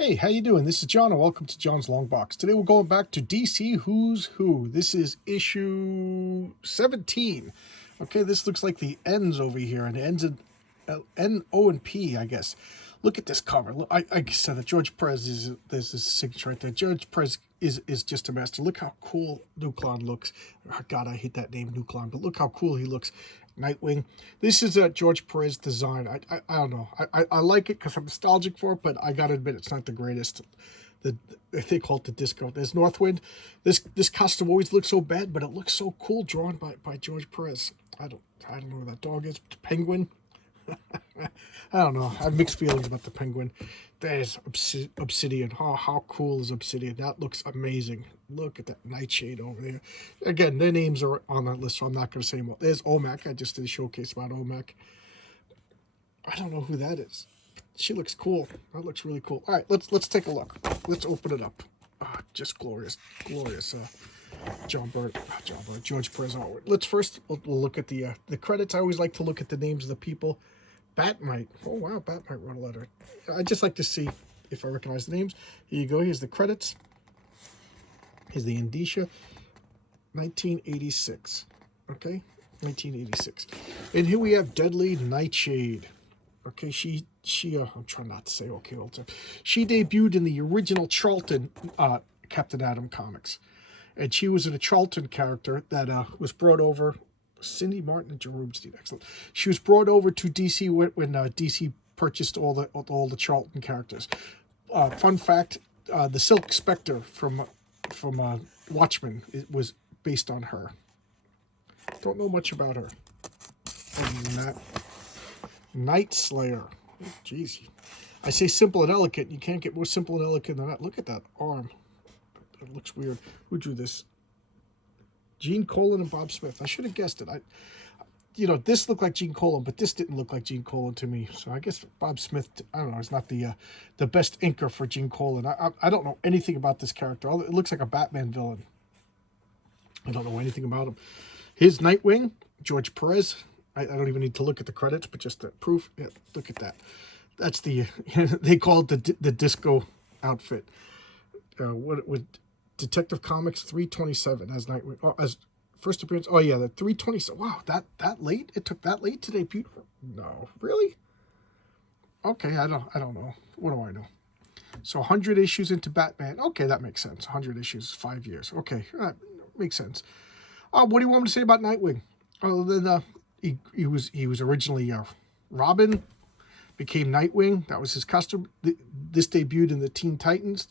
Hey, how you doing? This is John, and welcome to John's Long Box. Today we're going back to DC Who's Who. This is issue 17. Okay, this looks like the ends over here, and it ends in N, O, and P, I guess. Look at this cover. Look, I said that George Perez is, there's his signature right there. George Perez is just a master. Look how cool Nucleon looks. Oh, God, I hate that name, Nucleon, but look how cool he looks. Nightwing. This is a George Perez design. I don't know. I like it because I'm nostalgic for it, but I gotta admit it's not the greatest. They call it the disco. There's Northwind. This costume always looks so bad, but it looks so cool drawn by George Perez. I don't know where that dog is. The penguin. I don't know. I have mixed feelings about the penguin. There's Obsidian. Oh, how cool is Obsidian? That looks amazing. Look at that Nightshade over there. Again, their names are on that list, so I'm not going to say them all. There's Omak. I just did a showcase about Omak. I don't know who that is. She looks cool. That looks really cool. All right, let's take a look. Let's open it up. Oh, just glorious. George Perez artwork. Let's first we'll look at the credits. I always like to look at the names of the people. Batmite. Oh, wow, Batmite wrote a letter. I just like to see if I recognize the names. Here you go. Here's the credits. Here's the indicia. 1986. Okay? 1986. And here we have Deadly Nightshade. Okay, she I'm trying not to say okay all the time. She debuted in the original Charlton Captain Atom comics. And she was in a Charlton character that was brought over. Cindy Martin and Jerome Stein, excellent. She was brought over to DC when DC purchased all the Charlton characters. Fun fact: the Silk Spectre from Watchmen, it was based on her. Don't know much about her. Other than that, Night Slayer. Jeez, I say simple and elegant. You can't get more simple and elegant than that. Look at that arm. It looks weird. Who drew this? Gene Colan and Bob Smith. I should have guessed it. This looked like Gene Colan, but this didn't look like Gene Colan to me. So I guess Bob Smith, I don't know, is not the best inker for Gene Colan. I don't know anything about this character. It looks like a Batman villain. I don't know anything about him. Here's Nightwing, George Perez. I don't even need to look at the credits, but just the proof. Yeah, look at that. That's the, they call it the disco outfit. What would Detective Comics 327 as Nightwing. Oh, as first appearance. Oh yeah, the 327. Wow, that late? It took that late to debut? No, really? Okay, I don't know. What do I know? So 100 issues into Batman. Okay, that makes sense. 100 issues, 5 years. Okay, that makes sense. What do you want me to say about Nightwing? Other than he was originally Robin, became Nightwing. That was his costume. This debuted in the Teen Titans.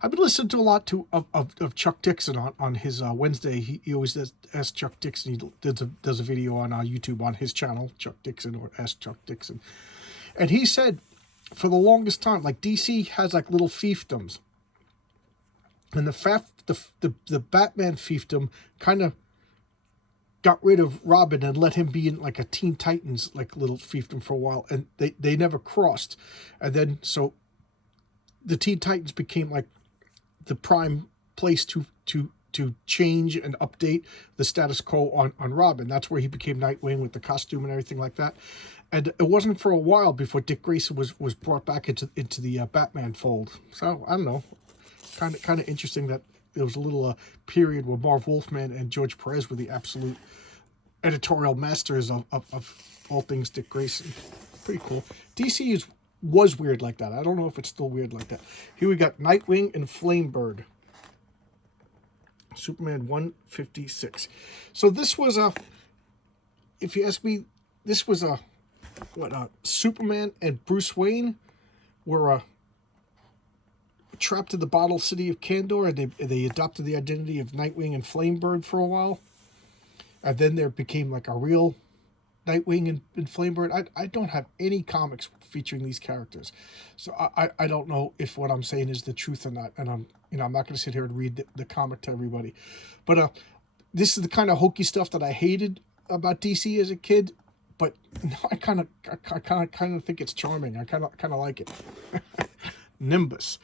I've been listening to a lot of Chuck Dixon on his Wednesday. He always asks Chuck Dixon. He does a video on YouTube on his channel, Chuck Dixon, or Ask Chuck Dixon. And he said, for the longest time, like DC has like little fiefdoms. And the Batman fiefdom kind of got rid of Robin and let him be in like a Teen Titans like little fiefdom for a while. And they never crossed. And then so the Teen Titans became like the prime place to change and update the status quo on Robin. That's where he became Nightwing with the costume and everything like that. And it wasn't for a while before Dick Grayson was brought back into the Batman fold. So I don't know, kind of interesting that there was a little period where Marv Wolfman and George Perez were the absolute editorial masters of all things Dick Grayson. Pretty cool. DC was weird like that. I don't know if it's still weird like that. Here we got Nightwing and Flamebird. Superman 156. So this was if you ask me, this was Superman and Bruce Wayne were trapped in the bottle city of Kandor, and they adopted the identity of Nightwing and Flamebird for a while. And then there became like a real Nightwing and Flamebird. I don't have any comics featuring these characters, so I don't know if what I'm saying is the truth or not. And I'm not going to sit here and read the comic to everybody, but this is the kind of hokey stuff that I hated about DC as a kid. But now I kind of think it's charming. I kind of like it. Nimbus.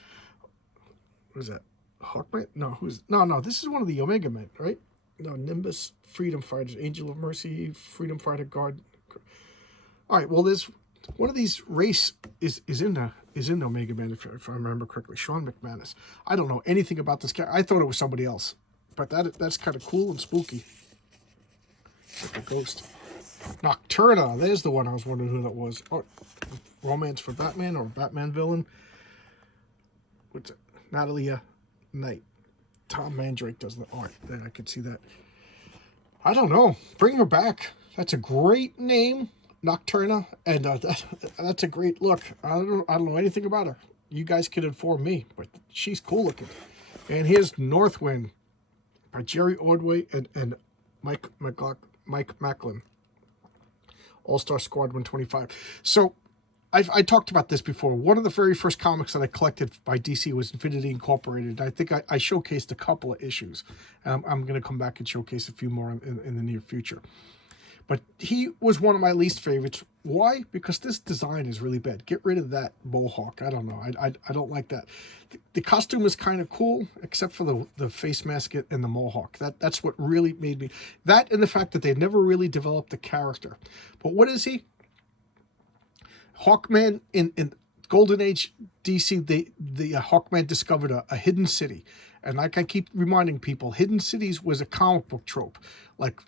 What is that? Hawkman? No, no. This is one of the Omega Men, right? No, Nimbus, Freedom Fighters, Angel of Mercy, Freedom Fighter Guard. All right, well, there's One of these race is in Omega Men, if I remember correctly. Sean McManus. I don't know anything about this character. I thought it was somebody else, but that's kind of cool and spooky. Like a ghost. Nocturna. There's the one I was wondering who that was. Oh, Romance for Batman or Batman villain. What's it? Natalia Knight. Tom Mandrake does the art. There, I could see that. I don't know. Bring her back. That's a great name, Nocturna, and that's a great look. I don't know anything about her. You guys can inform me, but she's cool looking. And here's Northwind by Jerry Ordway and Mike Macklin. All-Star Squad 125. So I talked about this before. One of the very first comics that I collected by DC was Infinity Incorporated. I think I showcased a couple of issues. I'm going to come back and showcase a few more in the near future. But he was one of my least favorites. Why? Because this design is really bad. Get rid of that mohawk. I don't know. I don't like that. The costume is kind of cool, except for the face mask and the mohawk. That's what really made me... That and the fact that they never really developed the character. But what is he? Hawkman in Golden Age DC, the Hawkman discovered a hidden city. And like I keep reminding people, hidden cities was a comic book trope. Like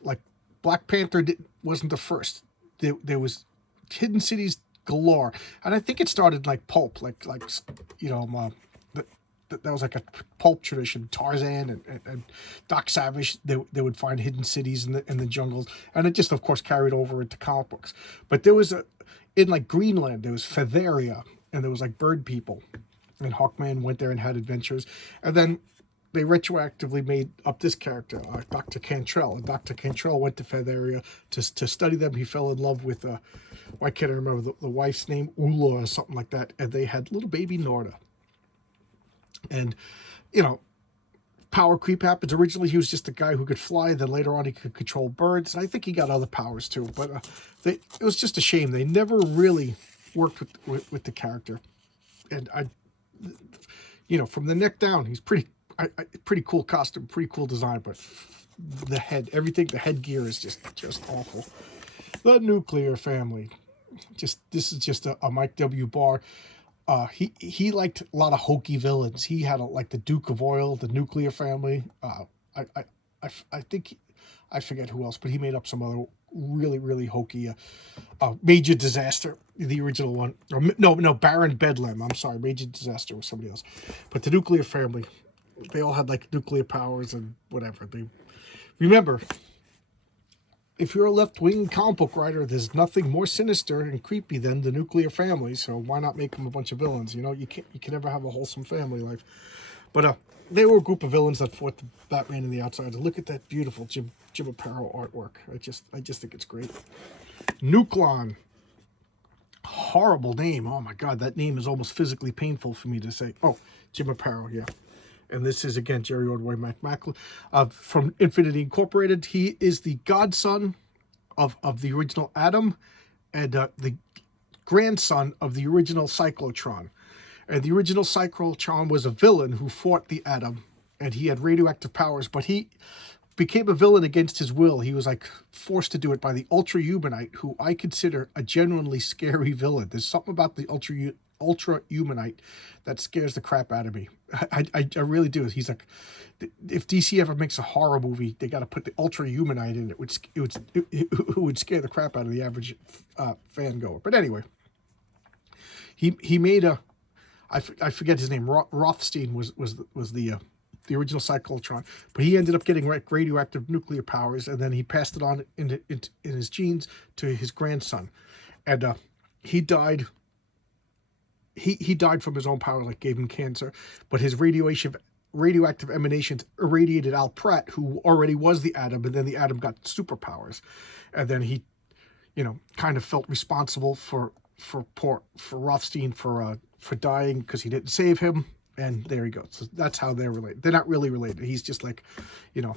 Black Panther wasn't the first. There was hidden cities galore, and I think it started like pulp, like you know, that was like a pulp tradition. Tarzan and Doc Savage, they would find hidden cities in the jungles, and it just of course carried over into comic books. But there was in like Greenland, there was Featheria, and there was like bird people, and Hawkman went there and had adventures, and then they retroactively made up this character, Dr. Cantrell. And Dr. Cantrell went to Featheria to study them. He fell in love with, why can't I remember the wife's name? Ula or something like that. And they had little baby Norda. And, you know, power creep happens. Originally, he was just a guy who could fly. Then later on, he could control birds. And I think he got other powers too. But it was just a shame. They never really worked with the character. And you know, from the neck down, he's pretty cool costume, pretty cool design, but the headgear is just awful. The Nuclear Family, this is just a Mike W. Barr. He liked a lot of hokey villains. He had like the Duke of Oil, the Nuclear Family. I think I forget who else, but he made up some other really hokey. Major Disaster, the original one. Or, no, Baron Bedlam. I'm sorry, Major Disaster was somebody else. But the Nuclear Family, they all had like nuclear powers and whatever. Remember, if you're a left-wing comic book writer, there's nothing more sinister and creepy than the Nuclear Family. So why not make them a bunch of villains? You know, you can never have a wholesome family life. But they were a group of villains that fought the Batman and the Outsiders. Look at that beautiful Jim Aparo artwork. I just think it's great. Nucleon. Horrible name. Oh my God, that name is almost physically painful for me to say. Oh, Jim Aparo, yeah. And this is, again, Jerry Ordway, Mike Macklin, from Infinity Incorporated. He is the godson of the original Atom and the grandson of the original Cyclotron. And the original Cyclotron was a villain who fought the Atom, and he had radioactive powers, but he became a villain against his will. He was like forced to do it by the Ultra Humanite, who I consider a genuinely scary villain. There's something about the Ultra Humanite that scares the crap out of me. I really do. He's like, if DC ever makes a horror movie, they got to put the Ultra Humanite in. It would scare the crap out of the average fan goer. But anyway, he made I forget his name. Rothstein was the original Cyclotron, but he ended up getting radioactive nuclear powers, and then he passed it on in his genes to his grandson, and he died. He died from his own power, like gave him cancer, but his radioactive emanations irradiated Al Pratt, who already was the Atom, and then the Atom got superpowers, and then he, you know, kind of felt responsible for Rothstein for dying because he didn't save him, and there he goes. So that's how they're related. They're not really related. He's just like, you know,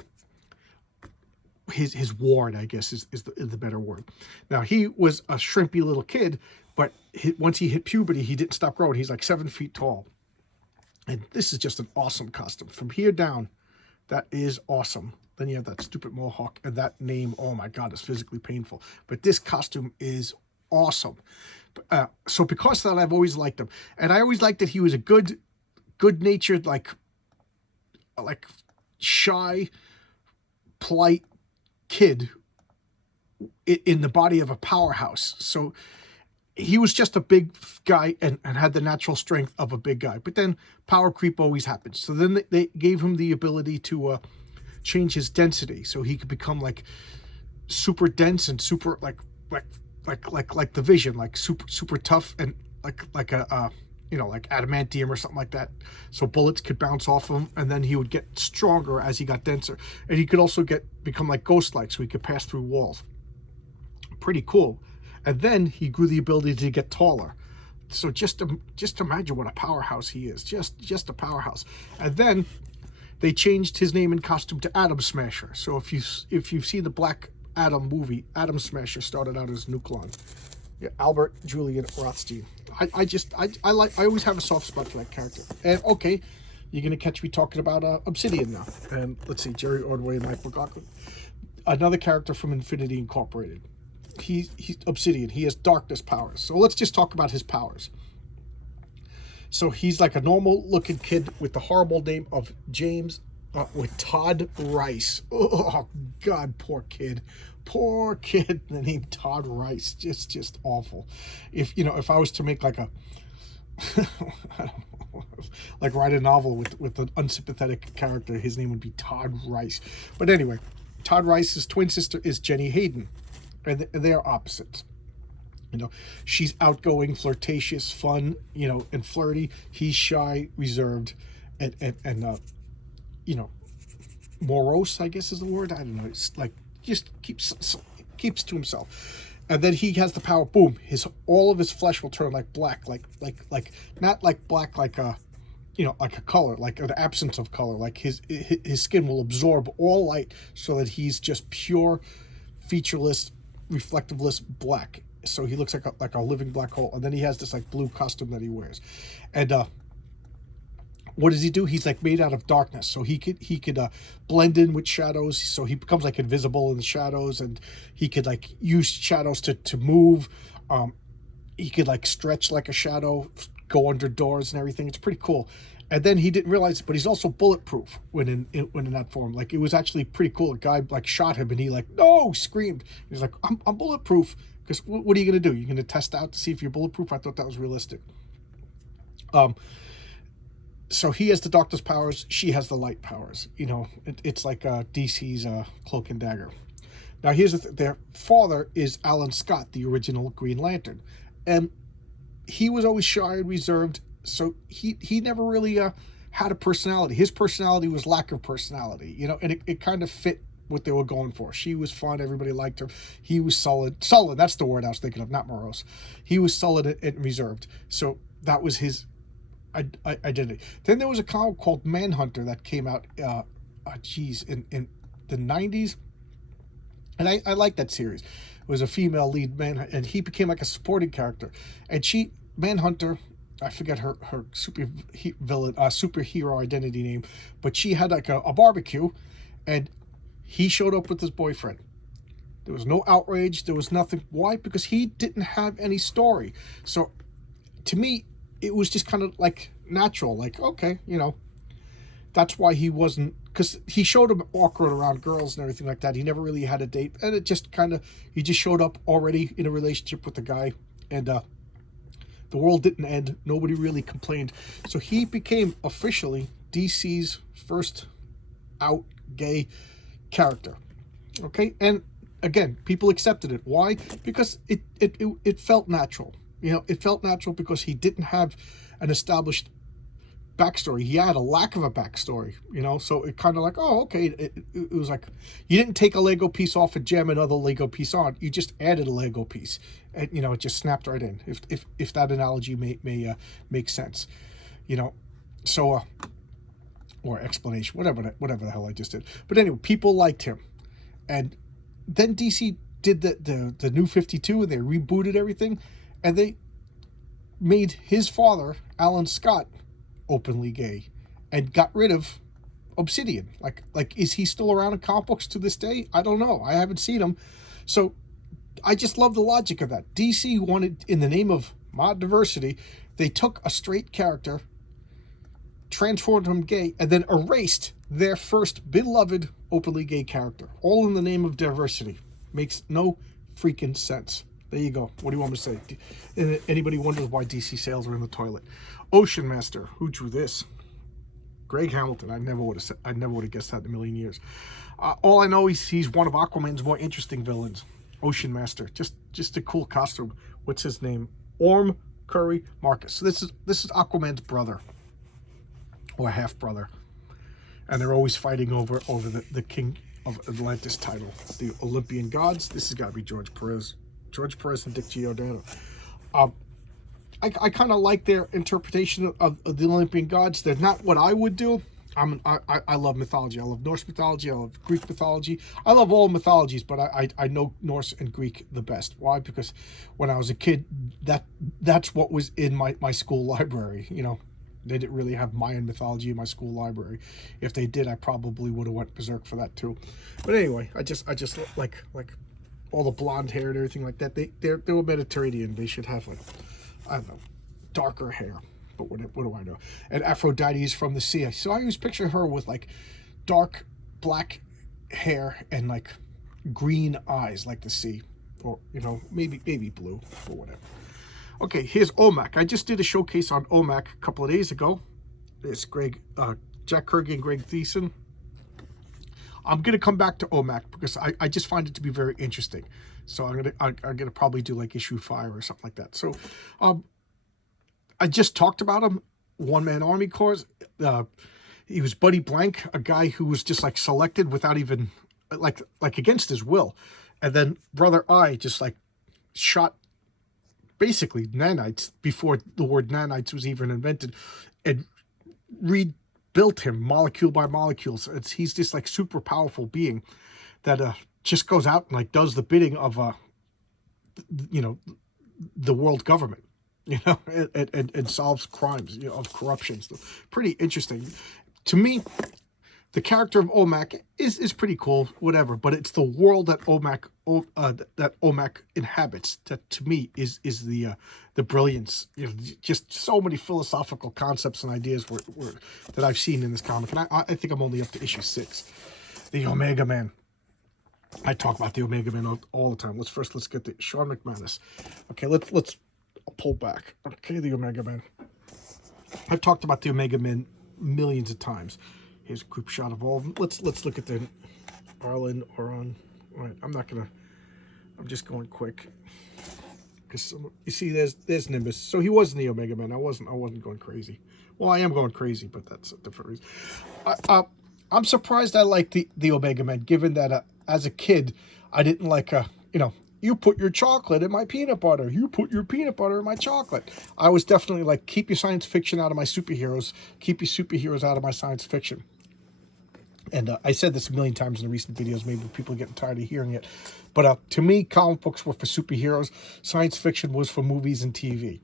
his ward, I guess, is the better word. Now, he was a shrimpy little kid, but once he hit puberty, he didn't stop growing. He's like 7 feet tall. And this is just an awesome costume. From here down, that is awesome. Then you have that stupid mohawk, and that name, oh my God, is physically painful. But this costume is awesome. So because of that, I've always liked him, and I always liked that he was a good-natured, like shy, polite kid in the body of a powerhouse. So he was just a big guy and had the natural strength of a big guy. But then power creep always happens. So then they gave him the ability to change his density, so he could become like super dense and super like the Vision, like super tough, and like a like adamantium or something like that. So bullets could bounce off him, and then he would get stronger as he got denser, and he could also become like ghost-like, so he could pass through walls. Pretty cool. And then he grew the ability to get taller. So just imagine what a powerhouse he is. Just a powerhouse. And then they changed his name and costume to Atom Smasher. So if you've seen the Black Adam movie, Atom Smasher started out as Nucleon. Yeah, Albert Julian Rothstein. I always have a soft spot for that character. And okay, you're gonna catch me talking about Obsidian now. And let's see, Jerry Ordway and Mike McLaughlin. Another character from Infinity Incorporated. He's Obsidian. He has darkness powers. So let's just talk about his powers. So he's like a normal looking kid with the horrible name of James, with Todd Rice. Oh God, poor kid. The name Todd Rice, just awful. If I was to make like a like write a novel with an unsympathetic character, his name would be Todd Rice. But anyway, Todd Rice's twin sister is Jenny Hayden, and they are opposites. She's outgoing, flirtatious, fun, and flirty. He's shy, reserved, and morose, I guess is the word. I don't know. It's like just keeps to himself. And then he has the power. Boom! All of his flesh will turn like black, like not like black, like a color, like an absence of color. Like his skin will absorb all light, so that he's just pure, featureless, reflectiveless black. So he looks like a living black hole. And then he has this like blue costume that he wears. And what does he do? He's like made out of darkness, so he could blend in with shadows. So he becomes like invisible in the shadows, and he could like use shadows to move. He could like stretch like a shadow, go under doors and everything. It's pretty cool. And then he didn't realize it, but he's also bulletproof when in that form. Like, it was actually pretty cool. A guy like shot him, and he like, no, screamed. He's like, I'm bulletproof. Because what are you going to do? You're going to test out to see if you're bulletproof? I thought that was realistic. So he has the darkness powers. She has the light powers. It's like DC's Cloak and Dagger. Now, here's their father is Alan Scott, the original Green Lantern. And he was always shy and reserved. So he never really had a personality. His personality was lack of personality, and it kind of fit what they were going for. She was fun. Everybody liked her. He was sullen. That's the word I was thinking of, not morose. He was sullen and reserved. So that was his identity. Then there was a comic called Manhunter that came out, in the 90s. And I liked that series. It was a female lead man, and he became like a supporting character. And Manhunter, I forget her superhero identity name, but she had like a barbecue, and he showed up with his boyfriend. There was no outrage. There was nothing. Why? Because he didn't have any story. So to me, it was just kind of like natural. Like, okay, that's why he wasn't, because he showed him awkward around girls and everything like that. He never really had a date. And it just he just showed up already in a relationship with the guy. And the world didn't end. Nobody really complained. So he became officially DC's first out gay character. Okay? And again, people accepted it. Why? Because it felt natural. It felt natural because he didn't have an established backstory. He had a lack of a backstory, so it kind of like, oh, okay. It was like, you didn't take a Lego piece off and jam another Lego piece on. You just added a Lego piece, and it just snapped right in. If that analogy may make sense, so or explanation, whatever the hell I just did. But anyway, people liked him, and then DC did the New 52, and they rebooted everything, and they made his father, Alan Scott, openly gay, and got rid of Obsidian. Like is he still around in comic books to this day? I don't know. I haven't seen him. So I just love the logic of that. DC wanted, in the name of mod diversity, they took a straight character, transformed him gay, and then erased their first beloved openly gay character. All in the name of diversity. Makes no freaking sense. There you go. What do you want me to say? Anybody wonders why DC sales are in the toilet? Ocean Master. Who drew this? Greg Hamilton. I never would have guessed that in a million years. All I know is he's one of Aquaman's more interesting villains. Ocean Master. Just a cool costume. What's his name? Orm Curry Marcus. So this is Aquaman's brother, or half brother, and they're always fighting over the King of Atlantis title, the Olympian gods. This has got to be George Perez and Dick Giordano. I kind of like their interpretation of the Olympian gods. They're not what I would do. I love mythology. I love Norse mythology. I love Greek mythology. I love all mythologies, but I know Norse and Greek the best. Why? Because when I was a kid, that's what was in my school library. You know, they didn't really have Mayan mythology in my school library. If they did, I probably would have went berserk for that too. But anyway, I just like all the blonde hair and everything like that. They're Mediterranean. They should have, like, I don't know, darker hair. But what do I know? And Aphrodite is from the sea. So I always picture her with like dark black hair and like green eyes like the sea, or you know, maybe blue or whatever. Okay, here's Omak. I just did a showcase on Omak a couple of days ago. It's Jack Kirby and Greg Thiessen. I'm gonna come back to Omak because I just find it to be very interesting. So I'm gonna probably do like issue 5 or something like that. So I just talked about him. One-man army corps. He was Buddy Blank, a guy who was just like selected without even like against his will, and then Brother I just like shot basically nanites before the word nanites was even invented, and rebuilt him molecule by molecule. So he's this like super powerful being that just goes out and like does the bidding of you know, the world government, you know, and solves crimes, you know, of corruption. So pretty interesting to me. The character of Omak is pretty cool, whatever, but it's the world that Omak inhabits that to me is the brilliance. You know, just so many philosophical concepts and ideas that I've seen in this comic, and I think I'm only up to issue 6. The Omega Man. I talk about the Omega Man all the time. Let's get the Sean McManus. Okay, let's pull back. Okay, the Omega Man. I've talked about the Omega Man millions of times. Here's a group shot of all of them. Let's look at the Orion. All right, I'm just going quick. Because you see, there's Nimbus. So he was in the Omega Man. I wasn't going crazy. Well, I am going crazy, but that's a different reason. I'm surprised I like the Omega Man, given that as a kid, I didn't like you know, you put your chocolate in my peanut butter. You put your peanut butter in my chocolate. I was definitely like, keep your science fiction out of my superheroes. Keep your superheroes out of my science fiction. And I said this a million times in the recent videos. Maybe people are getting tired of hearing it. But to me, comic books were for superheroes. Science fiction was for movies and TV.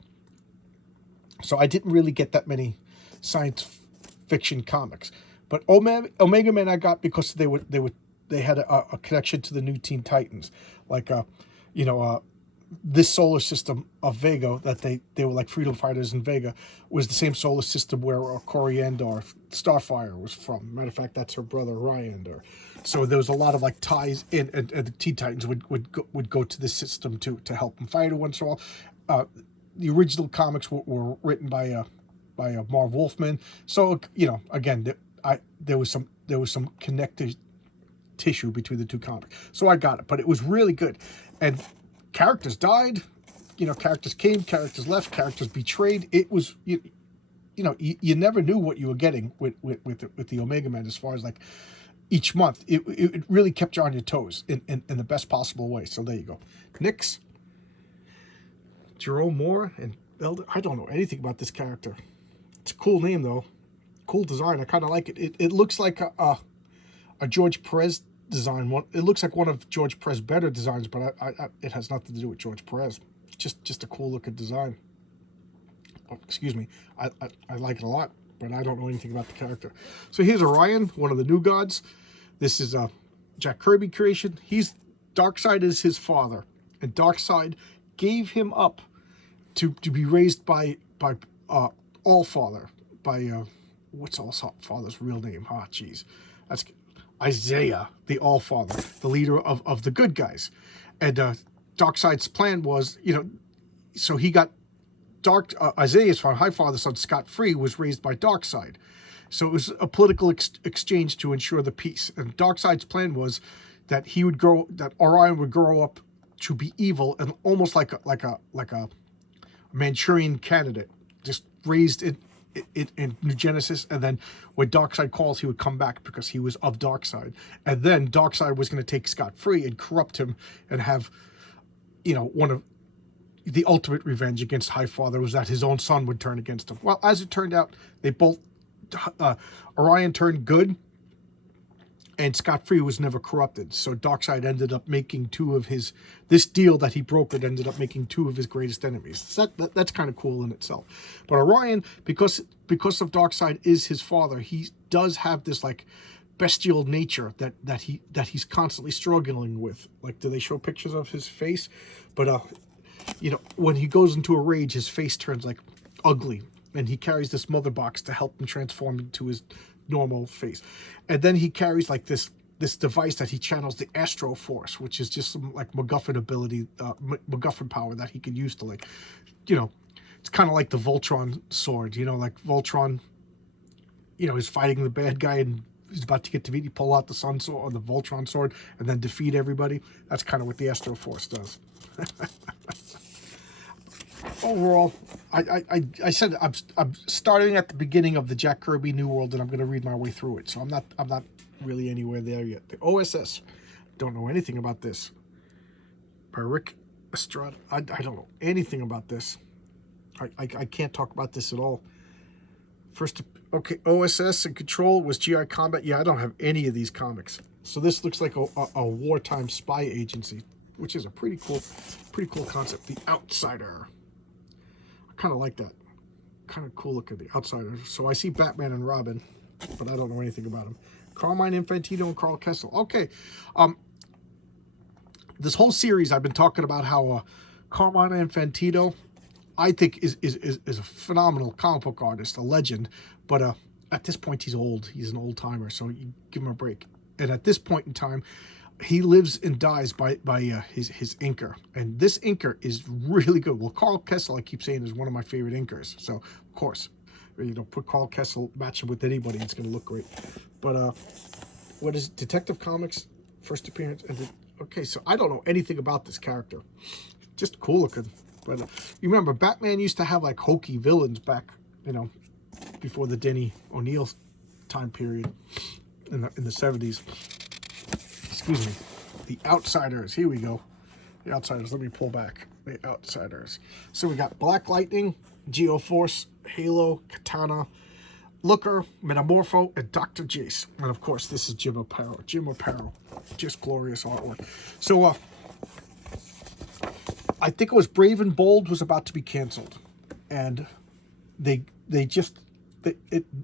So I didn't really get that many science fiction comics. But Omega Man I got because they had a connection to the new Teen Titans. Like, you know, this solar system of Vega, that they were like freedom fighters in Vega, was the same solar system where Coriander, Starfire, was from. Matter of fact, that's her brother Ryander. So there was a lot of like ties in, and the Teen Titans would go to this system to help them fight once in a while. The original comics were written by Marv Wolfman. So, you know, again, there was some connective tissue between the two comics. So I got it, but it was really good. And characters died, you know, characters came, characters left, characters betrayed. It was, you know, you never knew what you were getting with the Omega Man as far as like each month. It really kept you on your toes in the best possible way. So there you go. Nyx, Jerome Moore, and Elder. I don't know anything about this character. It's a cool name though. Cool design. I kind of like it. It looks like a George Perez design. It looks like one of George Perez's better designs, but it has nothing to do with George Perez. Just a cool looking design. Oh, excuse me. I like it a lot, but I don't know anything about the character. So here's Orion, one of the new gods. This is a Jack Kirby creation. Darkseid is his father. And Darkseid gave him up to be raised by Allfather, by what's Allfather's real name? Ah, jeez, that's Isaiah, the Allfather, the leader of the good guys. And Darkseid's plan was, so he got Isaiah's father, Highfather's son, scot-free, was raised by Darkseid. So it was a political exchange to ensure the peace. And Darkseid's plan was that that Orion would grow up to be evil and almost like a Manchurian candidate, just raised in New Genesis, and then when Darkseid calls, he would come back because he was of Darkseid. And then Darkseid was going to take scot-free and corrupt him and have, one of the ultimate revenge against Highfather was that his own son would turn against him. Well, as it turned out, they both, Orion turned good, and scot-free was never corrupted. So Darkseid ended up making this deal that he brokered ended up making two of his greatest enemies. So that's kind of cool in itself. But Orion, because of Darkseid is his father, he does have this like bestial nature that he's constantly struggling with. Like, do they show pictures of his face? But when he goes into a rage, his face turns like ugly, and he carries this mother box to help him transform into his normal face. And then he carries like this device that he channels the Astro Force, which is just some like MacGuffin ability, MacGuffin power that he could use to it's kind of like the Voltron sword, like Voltron, is fighting the bad guy and he's about to get defeated. You pull out the Sun Sword or the Voltron sword and then defeat everybody. That's kind of what the Astro Force does. Overall, I said I'm starting at the beginning of the Jack Kirby New World, and I'm going to read my way through it. So I'm not really anywhere there yet. The OSS, don't know anything about this. By Rick Estrada, I don't know anything about this. I can't talk about this at all. First, okay, OSS and Control was GI Combat. Yeah, I don't have any of these comics. So this looks like a wartime spy agency, which is a pretty cool concept. The Outsider. Kind of like that. Kind of cool look at the Outsiders. So I see Batman and Robin, but I don't know anything about them. Carmine Infantino and Carl Kessel. Okay. This whole series I've been talking about how Carmine Infantino, I think is a phenomenal comic book artist, a legend, but at this point he's old. He's an old timer, so you give him a break. And at this point in time, he lives and dies by his inker, and this inker is really good. Well, Carl Kessel, I keep saying, is one of my favorite inkers, so of course, put Carl Kessel, match him with anybody, it's going to look great. But what is it? Detective Comics first appearance? Okay, so I don't know anything about this character, just cool looking. But you remember Batman used to have like hokey villains back, before the Denny O'Neil time period in the 70s. Excuse me. The Outsiders. Here we go. The Outsiders. Let me pull back. The Outsiders. So we got Black Lightning, Geoforce, Halo, Katana, Looker, Metamorpho, and Dr. Jace. And of course, this is Jim Aparo. Jim Aparo. Just glorious artwork. So, I think it was Brave and Bold was about to be canceled. And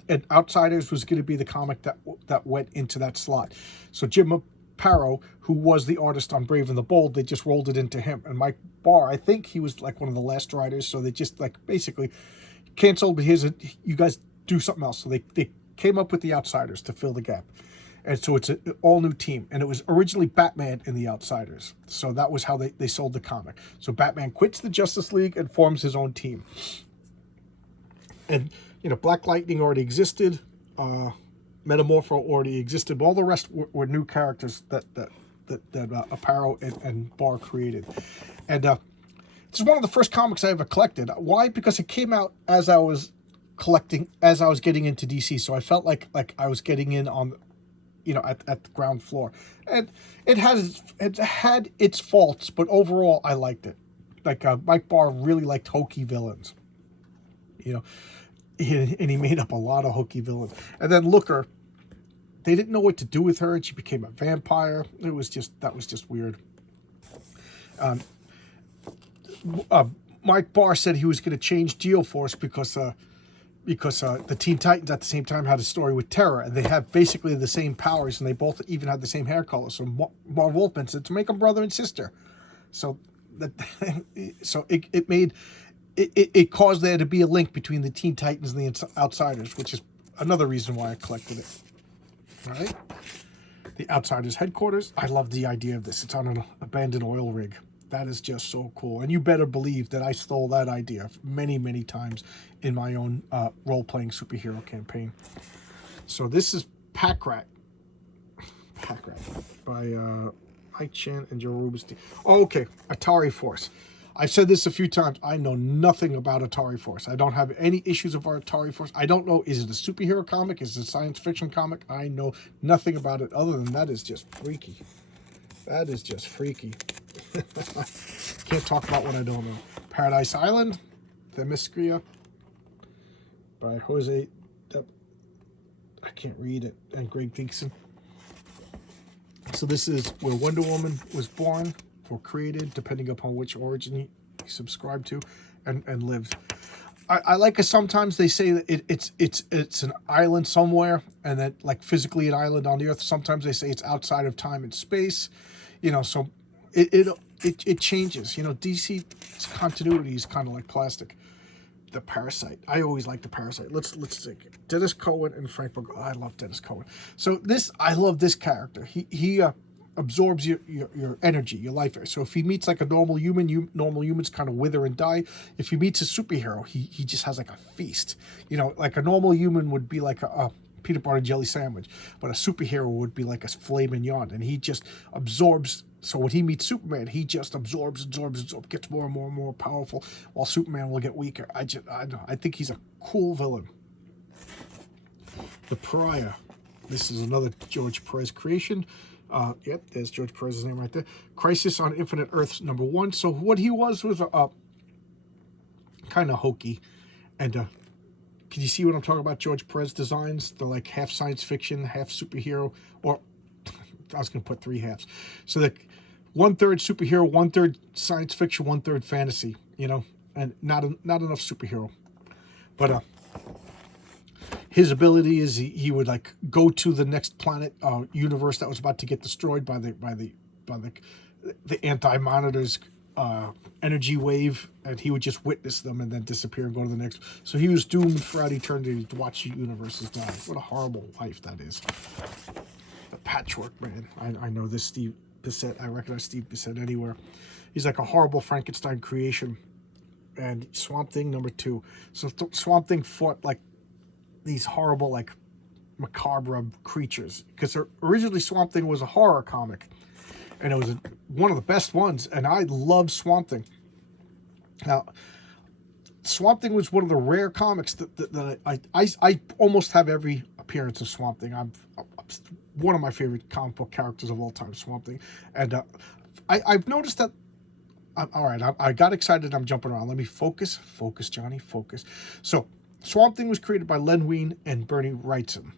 and Outsiders was going to be the comic that went into that slot. So Jim Aparo, who was the artist on Brave and the Bold, they just rolled it into him. And Mike Barr, I think he was like one of the last writers, so they just like basically canceled, but you guys do something else. So they came up with the Outsiders to fill the gap. And so it's an all-new team. And it was originally Batman and the Outsiders. So that was how they sold the comic. So Batman quits the Justice League and forms his own team. And, Black Lightning already existed. Metamorpho already existed. But all the rest were new characters that Aparo and Barr created. And this is one of the first comics I ever collected. Why? Because it came out as I was getting into DC. So I felt like I was getting in on, at the ground floor. And it had its faults, but overall I liked it. Like Mike Barr really liked hokey villains. And he made up a lot of hokey villains. And then Looker, they didn't know what to do with her, and she became a vampire. That was just weird. Mike Barr said he was going to change Geoforce because the Teen Titans at the same time had a story with Terra, and they have basically the same powers, and they both even had the same hair color. So Marv Wolfman said to make them brother and sister. So So it made it caused there to be a link between the Teen Titans and the Outsiders, which is another reason why I collected it. All right, the Outsiders headquarters. I love the idea of this. It's on an abandoned oil rig. That is just so cool. And you better believe that I stole that idea many, many times in my own role-playing superhero campaign. So this is Pack Rat by Mike Chan and Joe Rubinstein. Oh, okay, Atari Force. I've said this a few times. I know nothing about Atari Force. I don't have any issues of our Atari Force. I don't know, is it a superhero comic? Is it a science fiction comic? I know nothing about it other than that is just freaky. That is just freaky. Can't talk about what I don't know. Paradise Island, Themyscira by Jose, I can't read it, and Greg Dixon. So this is where Wonder Woman was born or created, depending upon which origin he subscribed to, and lived. I like it. Sometimes they say that it's an island somewhere, and that like physically an island on the Earth. Sometimes they say it's outside of time and space. So it changes. DC's continuity is kind of like plastic. The Parasite. I always like the Parasite. Let's think. Dennis Cohen and Frank Bogle. I love Dennis Cohen. So I love this character. He absorbs your energy, your life. So if he meets like a normal human, normal humans kind of wither and die. If he meets a superhero, he just has like a feast. Like a normal human would be like a peanut butter and jelly sandwich, but a superhero would be like a filet mignon, and he just absorbs. So when he meets Superman, he just absorbs, gets more and more powerful, while Superman will get weaker. I think he's a cool villain. The Pariah. This is another George Perez creation. Yep, there's George Perez's name right there. Crisis on Infinite Earths #1. So what he was kind of hokey, and can you see what I'm talking about? George Perez designs. They're like half science fiction, half superhero, or I was going to put 3 halves. So that 1/3 superhero, 1/3 science fiction, 1/3 fantasy. And not enough superhero. But his ability is he would like go to the next planet, universe that was about to get destroyed by the anti-monitors energy wave, and he would just witness them and then disappear and go to the next. So he was doomed throughout eternity to watch the universes die. What a horrible life that is. The Patchwork Man. I know this Steve Bissett. I recognize Steve Bissett anywhere. He's like a horrible Frankenstein creation. And Swamp Thing #2. So Swamp Thing fought like these horrible, like macabre creatures, because originally Swamp Thing was a horror comic, and it was one of the best ones, and I loved Swamp Thing. Now, Swamp Thing was one of the rare comics that I almost have every appearance of Swamp Thing. I'm one of my favorite comic book characters of all time, Swamp Thing, and I've noticed that. All right, I got excited. I'm jumping around. Let me focus, Johnny, focus. So, Swamp Thing was created by Len Wein and Bernie Wrightson,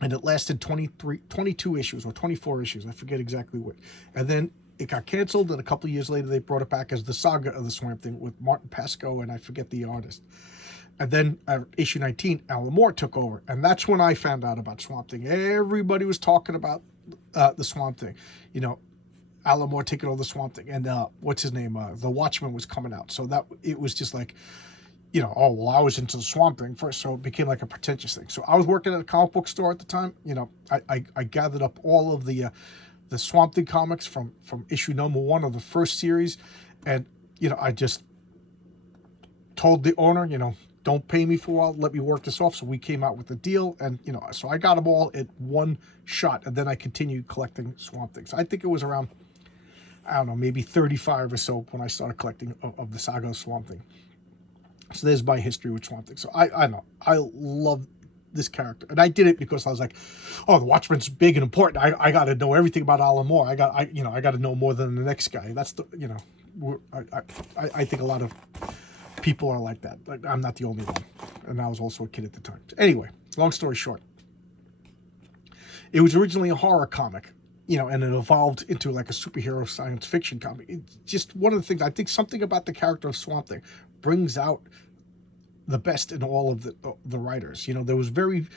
and it lasted 22 issues or 24 issues. I forget exactly what. And then it got canceled, and a couple of years later, they brought it back as the Saga of the Swamp Thing with Martin Pascoe, and I forget the artist. And then issue 19, Alan Moore took over, and that's when I found out about Swamp Thing. Everybody was talking about the Swamp Thing, Alan Moore taking over the Swamp Thing, and what's his name? The Watchmen was coming out, so that it was just like, oh well, I was into the Swamp Thing first, so it became like a pretentious thing. So I was working at a comic book store at the time. I gathered up all of the Swamp Thing comics from issue #1 of the first series, and I just told the owner, don't pay me for a while, let me work this off. So we came out with a deal, and so I got them all at one shot, and then I continued collecting Swamp Things. I think it was around, I don't know, maybe 35 or so when I started collecting of the Saga of Swamp Thing. So there's my history with Swamp Thing. So I know, I love this character, and I did it because I was like, oh, the Watchmen's big and important. I got to know everything about Alan Moore. I got to know more than the next guy. That's the I think a lot of people are like that. Like, I'm not the only one, and I was also a kid at the time. Anyway, long story short, it was originally a horror comic, and it evolved into like a superhero science fiction comic. It's just one of the things, I think something about the character of Swamp Thing brings out the best in all of the writers. There was very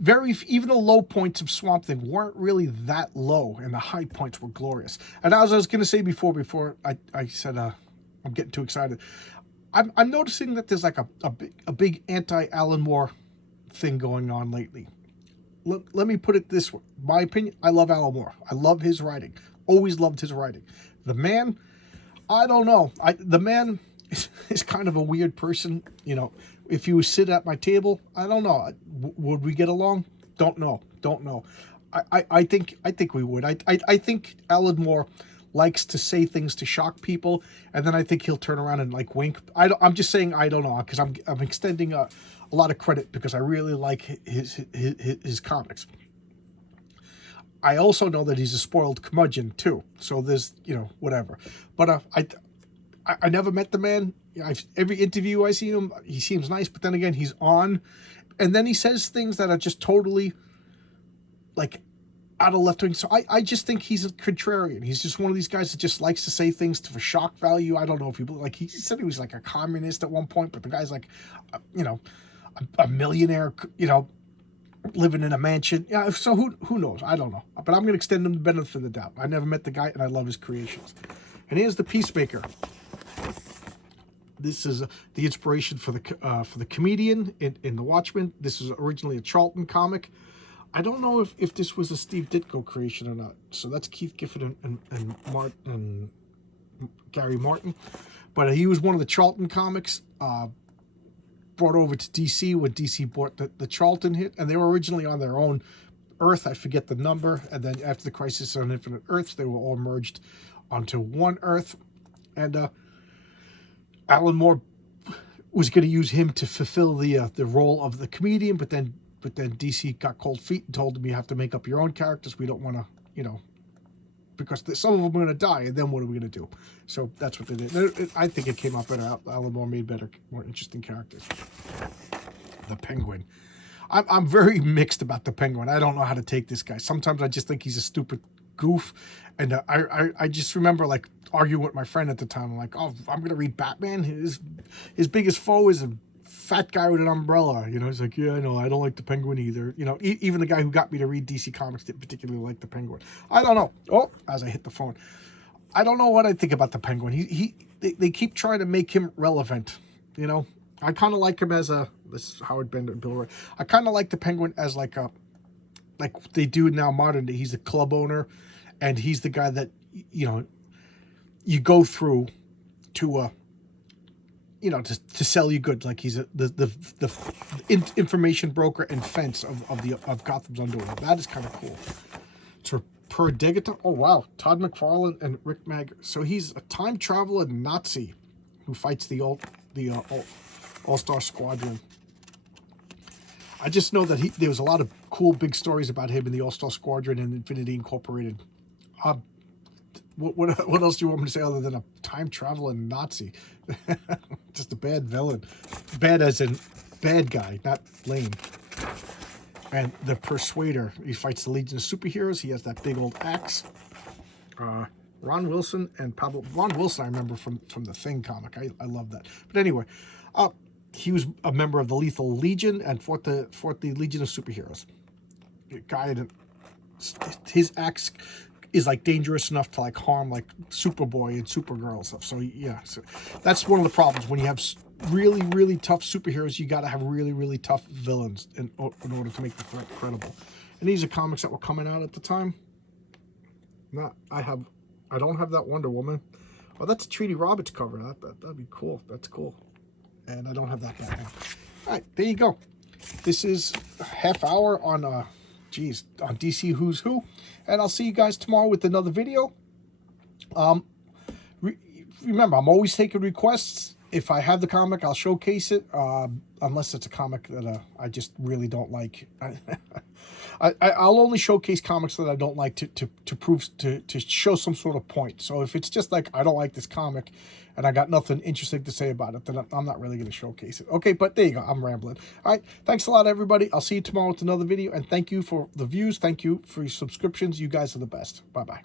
even the low points of Swamp Thing weren't really that low, and the high points were glorious. And as I was going to say before I said I'm getting too excited, I'm noticing that there's like a big anti-Alan Moore thing going on lately. Let me put it this way. My opinion, I love Alan Moore. I love his writing. Always loved his writing. The man, I don't know. The man is kind of a weird person. You know, if he would sit at my table, I don't know. Would we get along? Don't know. I think we would. I think Alan Moore likes to say things to shock people, and then I think he'll turn around and like wink. I'm just saying I don't know, because I'm extending a lot of credit because I really like his comics. I also know that he's a spoiled curmudgeon too, so there's, you know, whatever. But I never met the man. Every interview I see him, he seems nice, but then again, he's on, and then he says things that are just totally like out of left wing. So I just think he's a contrarian. He's just one of these guys that just likes to say things for shock value. I don't know if he like, he said he was like a communist at one point, but the guy's like, you know, a millionaire, you know, living in a mansion. Yeah, so who knows? I don't know. But I'm going to extend him the benefit of the doubt. I never met the guy, and I love his creations. And here's the Peacemaker. This is the inspiration for the comedian in The Watchmen. This is originally a Charlton comic. I don't know if this was a Steve Ditko creation or not. So that's Keith Giffen and Gary Martin. But he was one of the Charlton comics brought over to DC when DC bought the Charlton hit. And they were originally on their own Earth. I forget the number. And then after the Crisis on Infinite Earths, they were all merged onto one Earth. And Alan Moore was going to use him to fulfill the role of the comedian, but then DC got cold feet and told him, you have to make up your own characters. We don't want to, you know, because some of them are going to die, and then what are we going to do? So that's what they did. I think it came out better. Alan Moore made better, more interesting characters. The Penguin. I'm very mixed about the Penguin. I don't know how to take this guy. Sometimes I just think he's a stupid goof, and I just remember like arguing with my friend at the time. I'm like, oh, I'm gonna read Batman. His biggest foe is a fat guy with an umbrella. You know, he's like, yeah, I know, I don't like the Penguin either. You know, even the guy who got me to read DC Comics didn't particularly like the Penguin. I don't know. Oh, as I hit the phone, I don't know what I think about the Penguin. They keep trying to make him relevant. You know, I kind of like him as this is Howard Bender and Bill Ray. I kind of like the Penguin as like they do now modern day. He's a club owner, and he's the guy that, you know, you go through to you know, to sell you goods. Like he's the information broker and fence of Gotham's underworld. That is kind of cool. Per Digita. Oh wow, Todd McFarlane and Rick Mag. So he's a time traveler Nazi who fights the All-Star Squadron. I just know that there was a lot of cool big stories about him in the All-Star Squadron and Infinity Incorporated. What else do you want me to say other than a time traveler Nazi? Just a bad villain. Bad as in bad guy, not lame. And the Persuader. He fights the Legion of Superheroes. He has that big old axe. Ron Wilson and Pablo. Ron Wilson I remember from the Thing comic. I love that. But anyway, he was a member of the Lethal Legion and fought the Legion of Superheroes. The guy, his axe is like dangerous enough to like harm like Superboy and Supergirl and stuff. So yeah, so that's one of the problems when you have really, really tough superheroes. You got to have really, really tough villains in order to make the threat credible. And these are comics that were coming out at the time. I don't have that Wonder Woman. Oh, that's a Treaty Roberts cover. That'd be cool. That's cool. And I don't have that Batman. All right, there you go. This is a half hour on on DC Who's Who, and I'll see you guys tomorrow with another video. Remember, I'm always taking requests. If I have the comic, I'll showcase it, unless it's a comic that I just really don't like. I'll only showcase comics that I don't like to show some sort of point. So if it's just like I don't like this comic and I got nothing interesting to say about it, then I'm not really going to showcase it. Okay, but there you go. I'm rambling. All right, thanks a lot, everybody. I'll see you tomorrow with another video, and thank you for the views. Thank you for your subscriptions. You guys are the best. Bye-bye.